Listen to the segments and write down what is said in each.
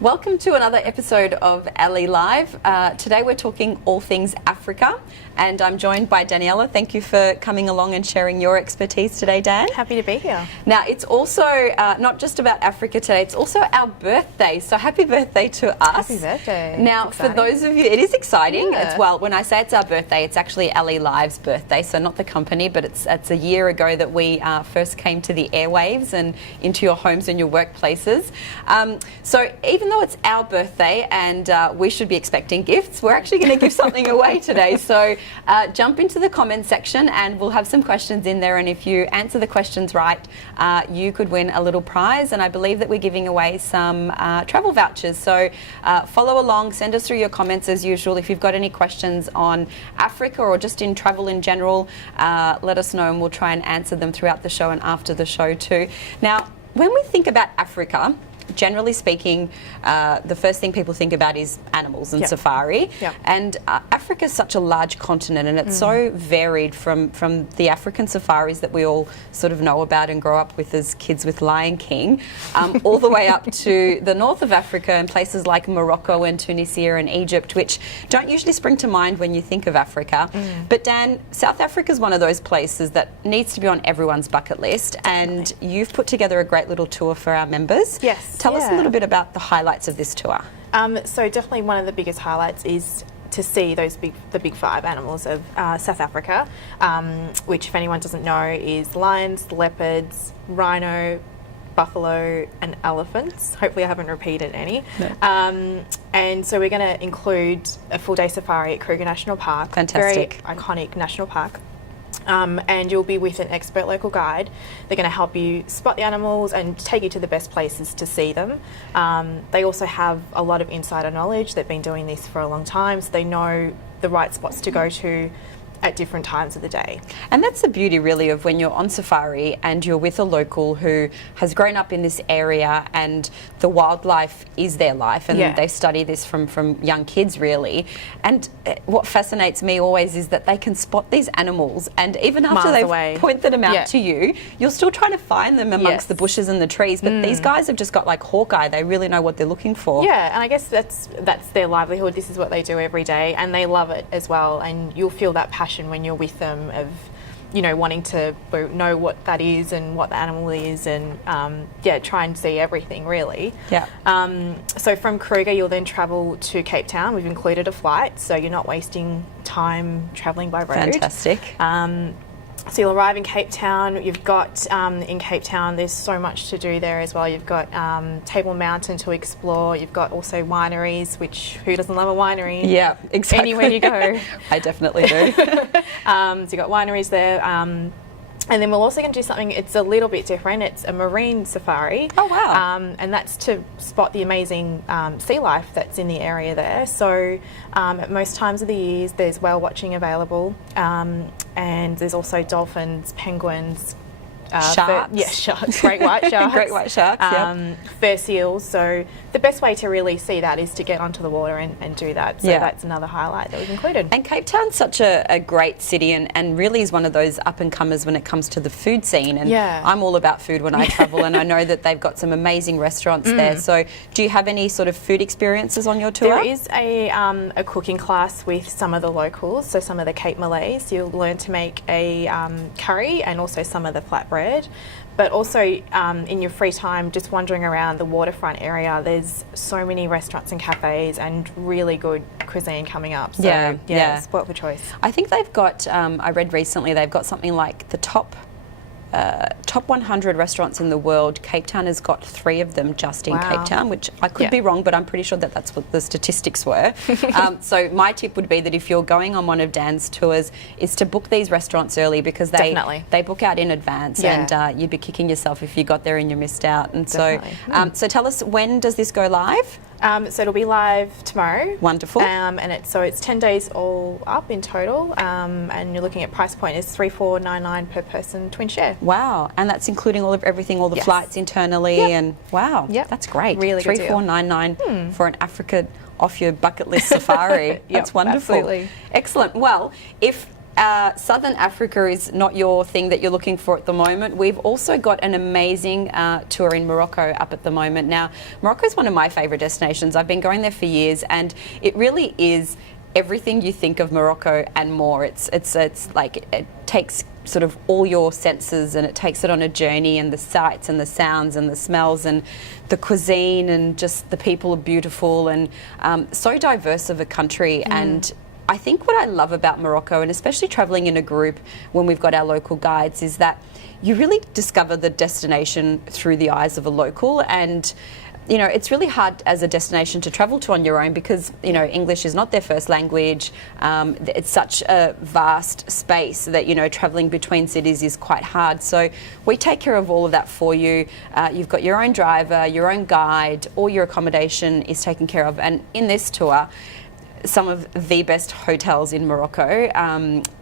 Welcome to another episode of Ali Live. Today we're talking all things Africa, and I'm joined by Daniela. Thank you for coming along and sharing your expertise today, Dan. Happy to be here. Now, it's also not just about Africa today, it's also our birthday, so happy birthday to us. Happy birthday. Now, for those of you, it is exciting. Yeah. It's, well, when I say it's our birthday, it's actually Ali Live's birthday, so not the company, but it's a year ago that we first came to the airwaves and into your homes and your workplaces. So even though it's our birthday and we should be expecting gifts, we're actually going to give something away today. So jump into the comment section and we'll have some questions in there, and if you answer the questions right, you could win a little prize, and I believe that we're giving away some travel vouchers. So follow along, send us through your comments as usual. If you've got any questions on Africa or just in travel in general, let us know and we'll try and answer them throughout the show and after the show too. Now, when we think about Africa, generally speaking, the first thing people think about is animals and safari. And Africa is such a large continent, and it's so varied from the African safaris that we all sort of know about and grow up with as kids with Lion King, all the way up to the north of Africa and places like Morocco and Tunisia and Egypt, which don't usually spring to mind when you think of Africa. But Dan, South Africa is one of those places that needs to be on everyone's bucket list, and you've put together a great little tour for our members. Yes. Tell us a little bit about the highlights of this tour. So definitely one of the biggest highlights is to see the big five animals of South Africa, which, if anyone doesn't know, is lions, leopards, rhino, buffalo and elephants. Hopefully I haven't repeated any. No. And so we're going to include a full day safari at Kruger National Park. Fantastic. Very iconic national park. And you'll be with an expert local guide. They're going to help you spot the animals and take you to the best places to see them. They also have a lot of insider knowledge. They've been doing this for a long time, so they know the right spots to go to at different times of the day. And that's the beauty really of when you're on safari and you're with a local who has grown up in this area and the wildlife is their life, and they study this from young kids really. And what fascinates me always is that they can spot these animals, and even after they've pointed them out to you, you're still trying to find them amongst the bushes and the trees, but these guys have just got like Hawkeye. They really know what they're looking for. Yeah, and I guess that's their livelihood. This is what they do every day, and they love it as well, and you'll feel that passion when you're with them of, you know, wanting to know what that is and what the animal is, and try and see everything really. So from Kruger you'll then travel to Cape Town. We've included a flight, so you're not wasting time travelling by road. Fantastic. So you'll arrive in Cape Town. You've got, in Cape Town, there's so much to do there as well. You've got Table Mountain to explore. You've got also wineries, which, who doesn't love a winery? Yeah, exactly. Anywhere you go. I definitely do. So you've got wineries there. And then we're also going to do something, it's a little bit different. It's a marine safari. Oh, wow. And that's to spot the amazing sea life that's in the area there. So at most times of the years, there's whale watching available. And there's also dolphins, penguins, sharks. Sharks. Great white sharks. Great white sharks, fur seals. So the best way to really see that is to get onto the water and do that. So that's another highlight that we've included. And Cape Town's such a great city, and really is one of those up-and-comers when it comes to the food scene. And I'm all about food when I travel, and I know that they've got some amazing restaurants there. So do you have any sort of food experiences on your tour? There is a cooking class with some of the locals, so some of the Cape Malays. You'll learn to make a curry and also some of the flatbread. But also in your free time, just wandering around the waterfront area, there's so many restaurants and cafes and really good cuisine coming up. So spot for choice. I think they've got, I read recently, they've got something like the top 100 restaurants in the world. Cape Town has got 3 of them just in Cape Town, which I could be wrong, but I'm pretty sure that that's what the statistics were. So my tip would be that if you're going on one of Dan's tours, is to book these restaurants early, because they book out in advance, and you'd be kicking yourself if you got there and you missed out. And so tell us, when does this go live? So it'll be live tomorrow. Wonderful. And it's 10 days all up in total, and you're looking at price point is $3,499 per person, twin share. Wow, and that's including everything, all the flights internally, and wow, that's great. Really good deal. $3,499 for an Africa off your bucket list safari. That's wonderful. Absolutely. Excellent. Well, if Southern Africa is not your thing that you're looking for at the moment, we've also got an amazing tour in Morocco up at the moment. Now, Morocco is one of my favourite destinations. I've been going there for years, and it really is everything you think of Morocco and more. It's like it takes sort of all your senses and it takes it on a journey, and the sights and the sounds and the smells and the cuisine, and just the people are beautiful, and so diverse of a country. And I think what I love about Morocco, and especially travelling in a group when we've got our local guides, is that you really discover the destination through the eyes of a local. And you know, it's really hard as a destination to travel to on your own because, you know, English is not their first language. It's such a vast space that, you know, travelling between cities is quite hard. So we take care of all of that for you. You've got your own driver, your own guide, all your accommodation is taken care of. And in this tour, some of the best hotels in Morocco.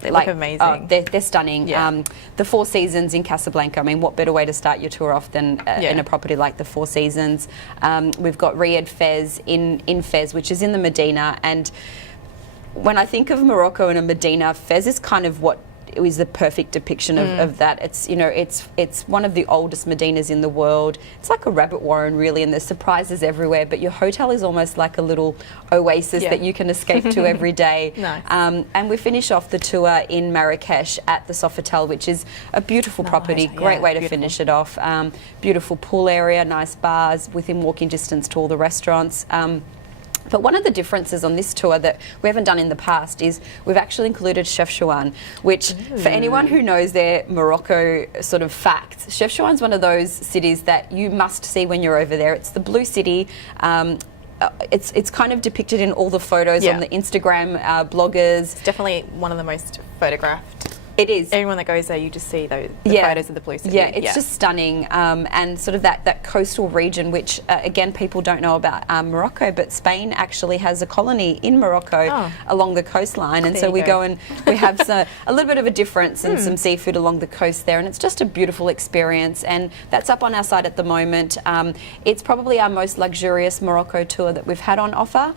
They look amazing. They're stunning. Yeah. The Four Seasons in Casablanca, I mean, what better way to start your tour off than in a property like the Four Seasons. We've got Riad Fez in Fez, which is in the Medina. And when I think of Morocco and a Medina, Fez is kind of what is the perfect depiction of that. It's, you know, it's one of the oldest Medinas in the world. It's like a rabbit warren really, and there's surprises everywhere, but your hotel is almost like a little oasis that you can escape to every day. Nice. And we finish off the tour in Marrakesh at the Sofitel, which is a beautiful property, great way to finish it off. Beautiful pool area, nice bars within walking distance to all the restaurants. But one of the differences on this tour that we haven't done in the past is we've actually included Chefchaouen, which for anyone who knows their Morocco sort of facts, Chefchaouen's one of those cities that you must see when you're over there. It's the blue city. It's kind of depicted in all the photos on the Instagram bloggers. It's definitely one of the most photographed. It is. Everyone that goes there, you just see the photos of the blue city. Yeah, it's just stunning. And sort of that coastal region, which, again, people don't know about Morocco, but Spain actually has a colony in Morocco along the coastline. And so we go and we have a little bit of a difference and some seafood along the coast there. And it's just a beautiful experience. And that's up on our site at the moment. It's probably our most luxurious Morocco tour that we've had on offer.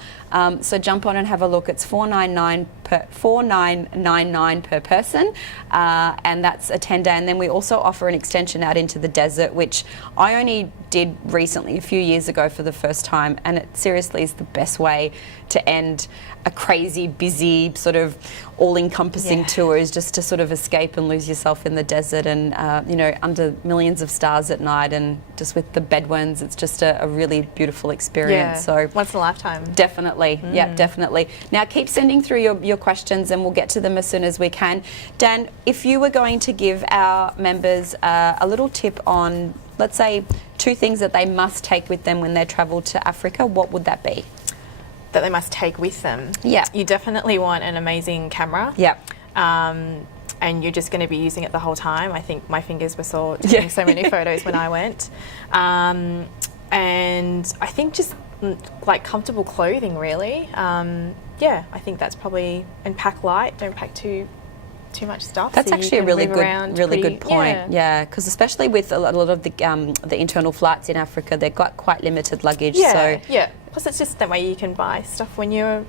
So jump on and have a look. It's $4,999 per person. And that's a 10-day, and then we also offer an extension out into the desert, which I only did recently, a few years ago for the first time, and it seriously is the best way to end a crazy, busy, sort of all-encompassing tour, is just to sort of escape and lose yourself in the desert and, you know, under millions of stars at night and just with the Bedouins. It's just a really beautiful experience. So once in a lifetime. Definitely, yeah, definitely. Now keep sending through your questions and we'll get to them as soon as we can. Dan, if you were going to give our members a little tip on, let's say, 2 things that they must take with them when they travel to Africa, what would that be? That they must take with them? Yeah. You definitely want an amazing camera. Yeah. And you're just going to be using it the whole time. I think my fingers were sore taking so many photos when I went. And I think just like comfortable clothing, really. Yeah, I think that's probably, and pack light, don't pack too much stuff. That's so actually a really good point. Yeah, because especially with a lot of the internal flights in Africa, they've got quite limited luggage. Yeah. Plus, it's just that way you can buy stuff when you're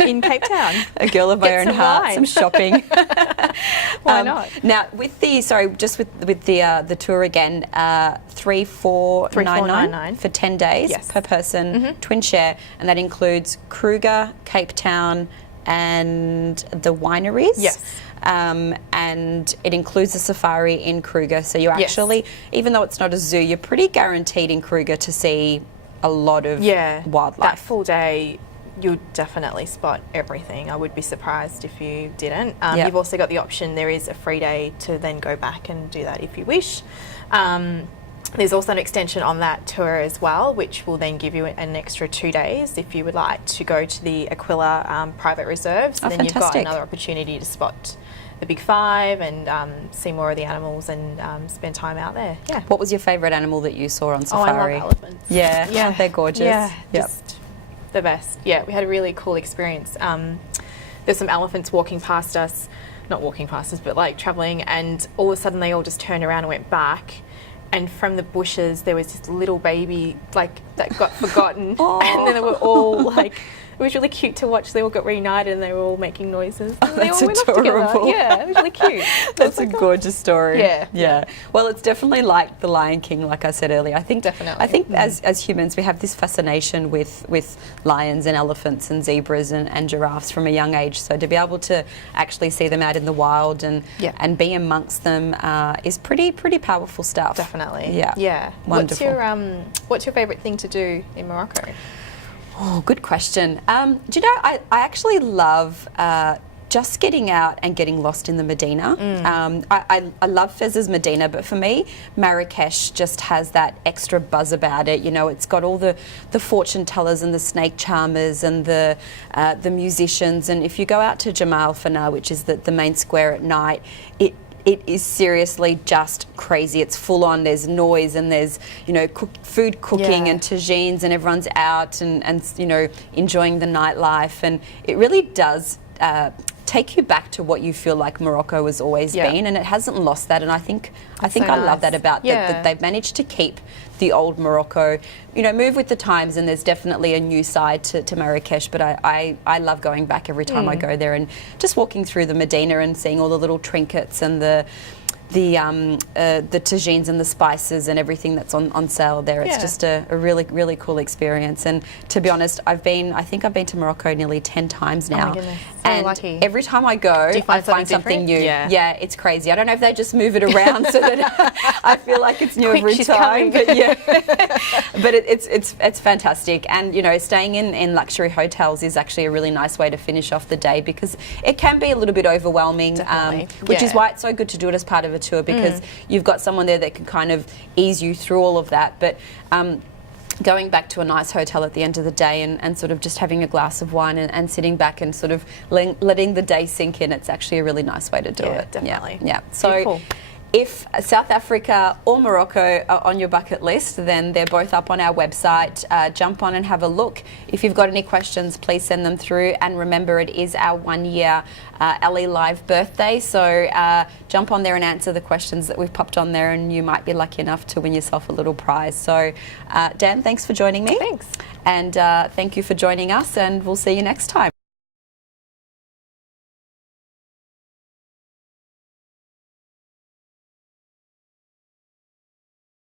in Cape Town. A girl of my own heart, some shopping. Why not? Now, with the the tour again, 3,499 for 10 days per person, twin share, and that includes Kruger, Cape Town, and the wineries. Yes. And it includes a safari in Kruger. So you actually, even though it's not a zoo, you're pretty guaranteed in Kruger to see a lot of wildlife. That full day, you'll definitely spot everything. I would be surprised if you didn't. You've also got the option, there is a free day to then go back and do that if you wish. There's also an extension on that tour as well, which will then give you an extra 2 days if you would like to go to the Aquila private reserves. Oh, then fantastic. You've got another opportunity to spot the Big Five and see more of the animals and spend time out there. Yeah. What was your favourite animal that you saw on safari? I love elephants. Yeah, they're gorgeous. Yeah, just the best. Yeah, we had a really cool experience. There's some elephants walking past us, not walking past us, but like travelling, and all of a sudden they all just turned around and went back. And from the bushes there was this little baby like that got forgotten, and then they were all like It was really cute to watch. They all got reunited and they were all making noises. Oh, They that's all went off together. adorable. Yeah, it was really cute. That's a gorgeous story. Yeah. Well, it's definitely like The Lion King, like I said earlier. I think Definitely. I think as humans, we have this fascination with lions and elephants and zebras and giraffes from a young age. So to be able to actually see them out in the wild and be amongst them is pretty powerful stuff. Definitely. Yeah. Wonderful. What's your favourite thing to do in Morocco? Oh, good question. Do you know, I actually love just getting out and getting lost in the Medina. I love Fez's Medina, but for me, Marrakesh just has that extra buzz about it. You know, it's got all the fortune tellers and the snake charmers and the musicians. And if you go out to Jamal Fana, which is the main square at night, it is seriously just crazy. It's full on. There's noise and there's, you know, food cooking and tagines, and everyone's out and you know, enjoying the nightlife. And it really does take you back to what you feel like Morocco has always been, and it hasn't lost that. And I think so I love nice. that about that they've managed to keep the old Morocco, you know, move with the times. And there's definitely a new side to Marrakesh, but I love going back every time I go there and just walking through the Medina and seeing all the little trinkets and the tagines and the spices and everything that's on sale there. It's just a really cool experience. And to be honest, I think I've been to Morocco nearly 10 times now. Oh my goodness, so and lucky. Every time I go, I find something new. Yeah, it's crazy. I don't know if they just move it around so that I feel like it's new every time. But but it's fantastic. And you know, staying in luxury hotels is actually a really nice way to finish off the day, because it can be a little bit overwhelming, which is why it's so good to do it as part of a tour, because you've got someone there that can kind of ease you through all of that. But going back to a nice hotel at the end of the day and sort of just having a glass of wine and sitting back and sort of letting the day sink in, it's actually a really nice way to do it. Definitely. Yeah. So beautiful. If South Africa or Morocco are on your bucket list, then they're both up on our website. Jump on and have a look. If you've got any questions, please send them through. And remember, it is our 1 year LE Live birthday. So jump on there and answer the questions that we've popped on there, and you might be lucky enough to win yourself a little prize. So Dan, thanks for joining me. Thanks. And thank you for joining us, and we'll see you next time.